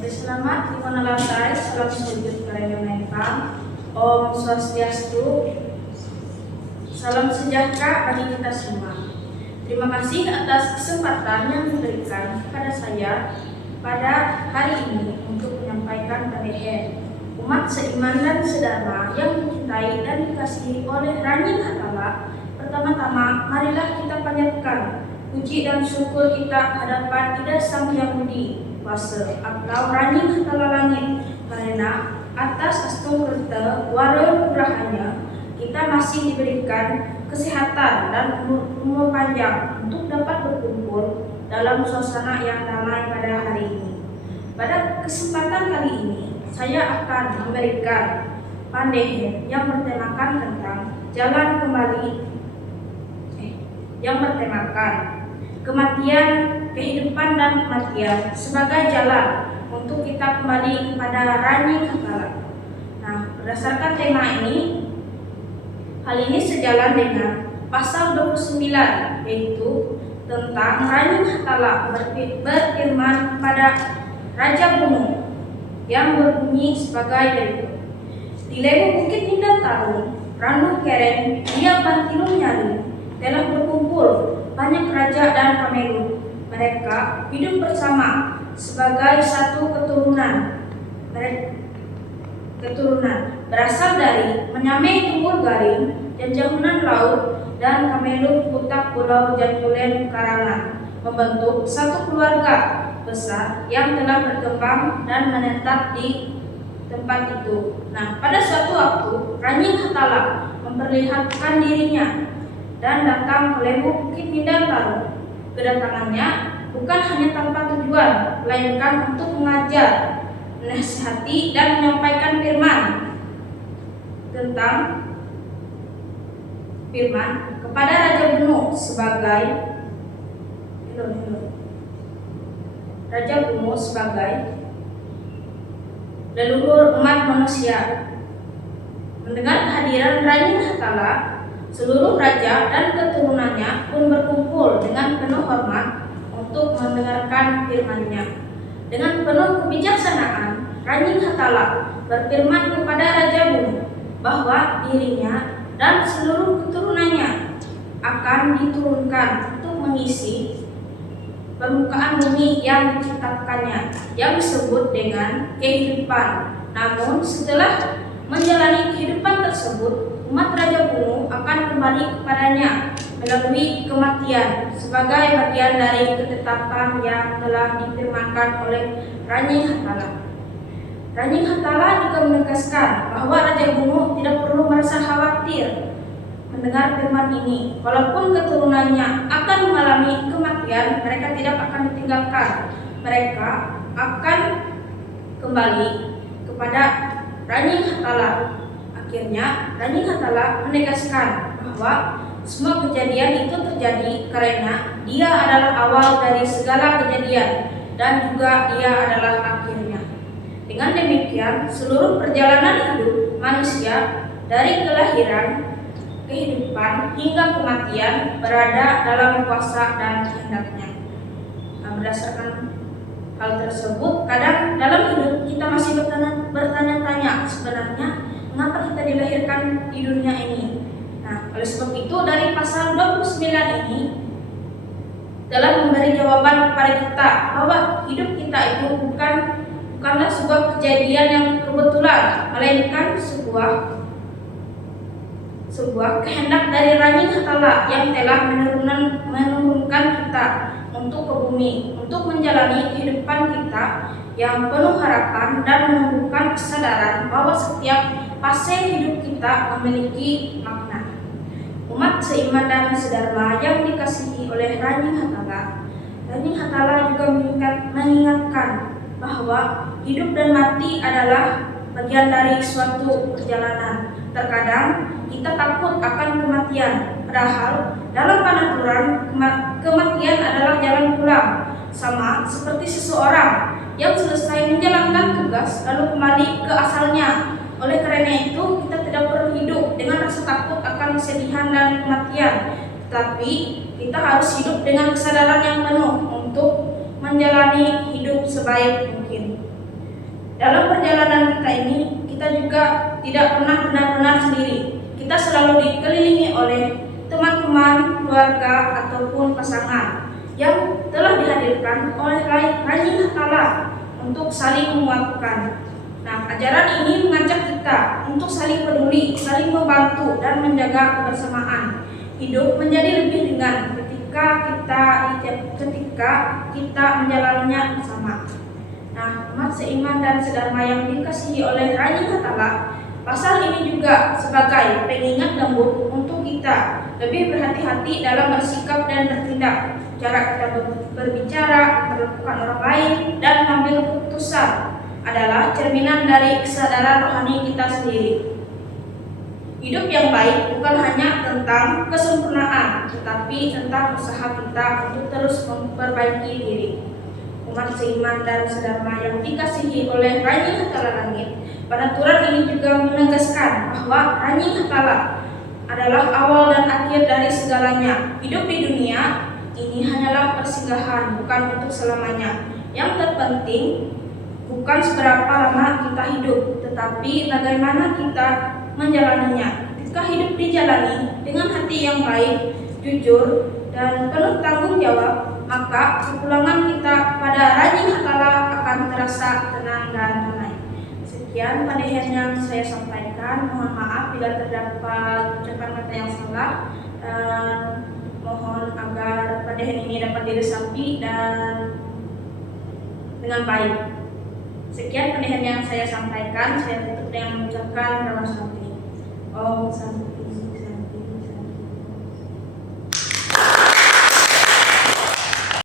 Selamat lingkungan lantai, salam sujud karena menempang. Om Swastiastu, salam sejahtera bagi kita semua. Terima kasih atas kesempatan yang diberikan kepada saya pada hari ini untuk menyampaikan pandangan umat seiman dan sedharma yang dicintai dan dikasihi oleh Ranjing Hatala. Pertama-tama, marilah kita panjatkan puji dan syukur kita hadapan Ida Sang Hyang Budi Wase atau Ranjing Hatala Langit, karena atas astung kerta wara rahanya kita masih diberikan kesehatan dan umur panjang untuk dapat berkumpul dalam suasana yang damai pada hari ini. Pada kesempatan kali ini, saya akan memberikan pandangan yang bertemakan tentang jalan kembali yang bertemakan kematian, kehidupan dan kematian sebagai jalan untuk kita kembali kepada Ranjing Hatala. Nah, berdasarkan tema ini, hal ini sejalan dengan pasal 29, yaitu tentang Ranjing Hatala berfirman kepada Raja Gunung yang berbunyi sebagai berikut. Di lemu Bukit Indah Tarung, Randu Keren, dia Bantilung Nyari, telah berkumpul banyak raja dan pamelu. Mereka hidup bersama sebagai satu keturunan berasal dari Menyamai Tunggul Garing, Janjahunan Laut, dan Kamelu Putak Pulau Janjulen Karangan, membentuk satu keluarga besar yang telah berkembang dan menetap di tempat itu. Nah, pada suatu waktu Ranjing Hatala memperlihatkan dirinya dan datang ke lembut Bukit Indah Tarung. Kedatangannya bukan hanya tanpa tujuan, melainkan untuk mengajar, menasihati dan menyampaikan firman kepada Raja Gunung sebagai leluhur umat manusia. Mendengar kehadiran Ranjing Hatala, seluruh raja dan keturunannya pun berkumpul dengan penuh hormat untuk mendengarkan firman-Nya. Dengan penuh kebijaksanaan, Ranjing Hatala berfirman kepada Raja Gunung bahwa dirinya dan seluruh keturunannya akan diturunkan untuk mengisi permukaan bumi yang diciptakannya, yang disebut dengan kehidupan. Namun setelah menjalani kehidupan tersebut, umat Raja Gunung akan kembali kepadanya melalui kematian sebagai bagian dari ketetapan yang telah difirmankan oleh Ranjing Hatala. Ranjing Hatala juga menegaskan bahwa Raja Gunung tidak perlu merasa khawatir mendengar firman ini. Walaupun keturunannya akan mengalami kematian, mereka tidak akan ditinggalkan. Mereka akan kembali kepada Ranjing Hatala. Akhirnya, Ranjing Hatala menegaskan bahwa semua kejadian itu terjadi karena Dia adalah awal dari segala kejadian dan juga Dia adalah akhirnya. Dengan demikian, seluruh perjalanan hidup manusia dari kelahiran, kehidupan hingga kematian berada dalam kuasa dan kehendak-Nya. Nah, berdasarkan hal tersebut, kadang dalam hidup kita masih bertanya-tanya sebenarnya mengapa kita dilahirkan di dunia ini. Nah, oleh sebab itu dari pasal 29 ini telah memberi jawaban kepada kita bahwa hidup kita itu bukanlah sebuah kejadian yang kebetulan, melainkan sebuah kehendak dari Ranjing Hatala yang telah menurunkan kita untuk ke bumi, untuk menjalani kehidupan kita yang penuh harapan dan menumbuhkan kesadaran bahwa setiap fase hidup kita memiliki makna. Umat seiman dan sedharma yang dikasihi oleh Ranjing Hatala, Ranjing Hatala juga mengingatkan bahwa hidup dan mati adalah bagian dari suatu perjalanan. Terkadang kita takut akan kematian, padahal dalam panaturan kematian adalah jalan pulang. Sama seperti seseorang yang selesai menjalankan tugas lalu kembali ke asalnya. Oleh karena itu, kita tidak perlu hidup dengan rasa takut akan kesedihan dan kematian, tetapi kita harus hidup dengan kesadaran yang penuh untuk menjalani hidup sebaik mungkin. dalam perjalanan kita ini, kita juga tidak pernah benar-benar sendiri. Kita selalu dikelilingi oleh teman-teman, keluarga, ataupun pasangan yang telah dihadirkan oleh Raja Hatala untuk saling menguatkan. Nah, ajaran ini mengajak kita untuk saling peduli, saling membantu, dan menjaga kebersamaan. Hidup menjadi lebih ringan ketika kita menjalaninya bersama. Nah, umat seiman dan sedharma yang dikasihi oleh Raja Hatala, pasal ini juga sebagai pengingat lembut untuk kita lebih berhati-hati dalam bersikap dan bertindak. Cara kita berbicara, memperlakukan orang lain, dan mengambil keputusan adalah cerminan dari kesadaran rohani kita sendiri. Hidup yang baik bukan hanya tentang kesempurnaan, tetapi tentang usaha kita untuk terus memperbaiki diri. Umat seiman dan sedharma yang dikasihi oleh Raja Hatala Langit, peraturan ini juga menegaskan bahwa Raja Hatala adalah awal dan akhir dari segalanya. Hidup di dunia ini hanyalah persinggahan, bukan untuk selamanya. Yang terpenting bukan seberapa lama kita hidup, tetapi bagaimana kita menjalaninya. Ketika hidup dijalani dengan hati yang baik, jujur, dan penuh tanggung jawab, maka kepulangan kita pada Raja Hatala akan terasa tenang dan damai. Sekian pendehian yang saya sampaikan. Mohon maaf bila terdapat ucapan kata yang salah, dan mohon agar pendehian ini dapat diresapi dan dengan baik. Sekian pendehian yang saya sampaikan. Saya tutup dengan mengucapkan Namo Santi. Om Santi.